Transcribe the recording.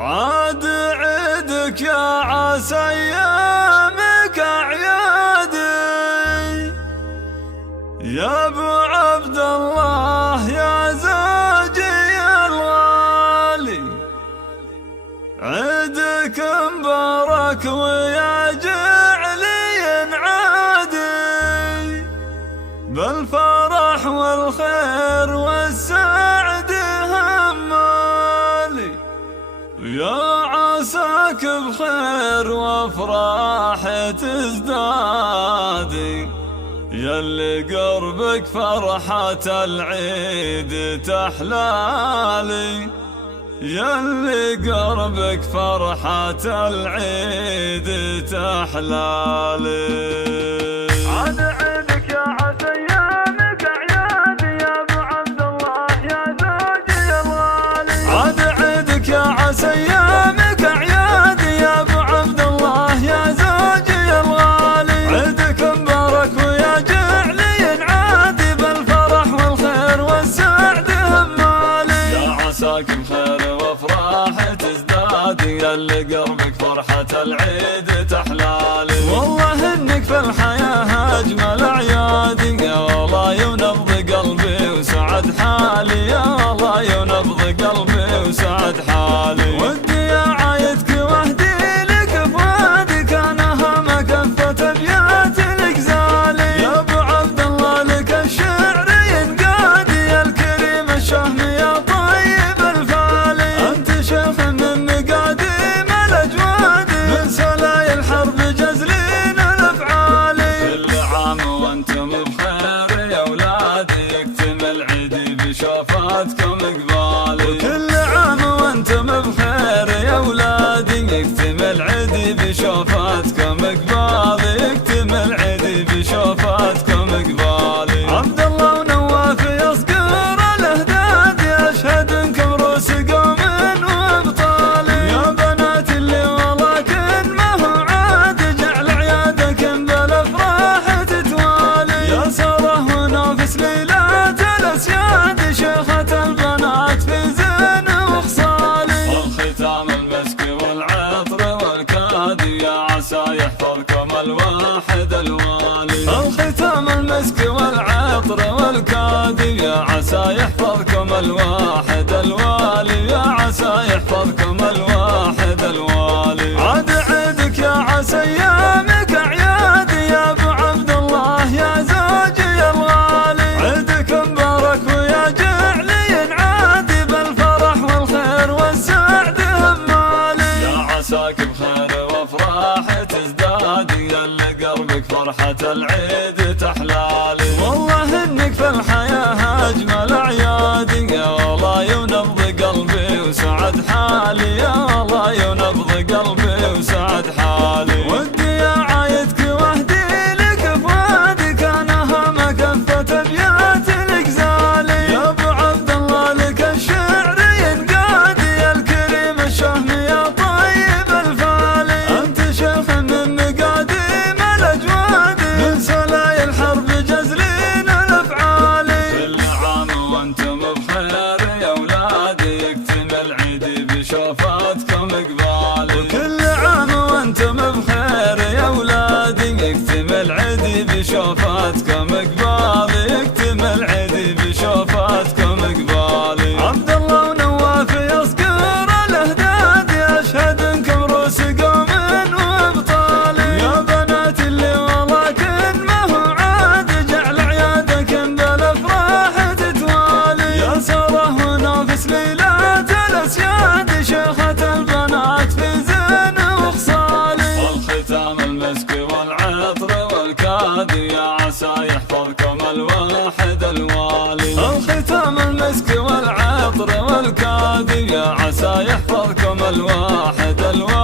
عاد عيدك يا عسى ايامك اعيادي، يا ابو عبد الله يا زوجي الغالي. عيدك مبارك ويا جعلي عادي، بالفرح والخير والسعد همالي. يا عساك بخير وافراح تزدادي، ياللي قربك فرحة العيد تحلالي، ياللي قربك فرحة العيد تحلالي. عاد عيدك يا عسى ايامك اعيادي، يا ابو عبد الله يا زوجي الغالي. عاد عيدك يا عسى ايامك اعيادي، يا ابو عبد الله يا زوجي الغالي. عيدك مبارك ويا جعلي عادي، بالفرح والخير والسعد همالي. يا عساك بخير وافراح تزدادي، ياللي قربك فرحة العيد تحلالي. والله انك في الحياة اجمل اعيادي، يا والله ينبض قلبي وسعد حالي، يا والله ينبض قلبي وسعد حالي. ودي يا عايدك واهدي لك فؤادي، كان اهم كفة ابيات الغزالي. يا ابو عبد الله لك الشعر ينقادي، الكريم الشهم يا طيب الفالي. انت شيخ من مقاديم الاجواد، من سلاي الحرب جزلين الافعالي. كل عام وانتم بخير يا اولادي، يكتمل عيدي بشوفاتكم قبالي. كل عام وانتم بخير يا اولادي، يكتمل عيدي بشوفاتكم قبالي، يكتمل عيدي بشوفاتكم قبالي. عبد الله ونواف يصقر الاهداد، يشهد انكم روس قوم وابطالي. يا بنات اللي ولكن ما هو عاد، جعل عيادكم بالافراح تتوالي. يا ساره ونافس ليلات الاسياد، شيخة البنات في زين وخصالي. الختام المسك والعطر والكادي، يا عسى يحفظكم الواحد الوالي. الختام المسك والعطر والكادي، يا عسى يحفظكم الواحد الوالي، يا عسى يحفظكم الواحد الوالي. عاد عيدك يا عسى ايامك اعيادي، يا ابو عبد الله يا زوجي الغالي. عيدك مبارك ويا جعلي عادي، بالفرح والخير والسعد همالي. يا عساك بخير وافراح تزدادي، ياللي قربك فرحة العيد تحلالي. والله انك في الحياة اجمل اعيادي، يا والله ينبض قلبي وسعد حالي، يا والله ينبض قلبي وسعد حالي. ودي يا عايدك واهدي لك فؤادي، كان اهم كفة ابيات الغزالي. يا ابو عبد الله لك الشعر ينقادي، الكريم الشهم يا طيب الفالي. انت شيخ من مقاديم الاجواد، من سلاي الحرب جزلين الافعالي. كل عام وانتم بخير يا اولادي، يكتمل عيدي بشوفاتكم قبالي. وكل عام وانتم بخير يا اولادي، يكتمل عيدي بشوفاتكم قبالي، يكتمل عيدي بشوفاتكم قبالي. عبد الله ونواف يصقر الاهداد، يشهد انكم روس قوم وابطالي. يا بنات اللي ولكن ما هو عاد، جعل عيادكم بالافراح تتوالي. يا ساره ونافس ليلات الاسياد، شيخة البنات في زين وخصالي. الختام المسك والعطر والكادي، يا عسى يحفظكم الواحد الوالي. الختام المسك والعطر والكادي، يا عسى يحفظكم الواحد الوالي.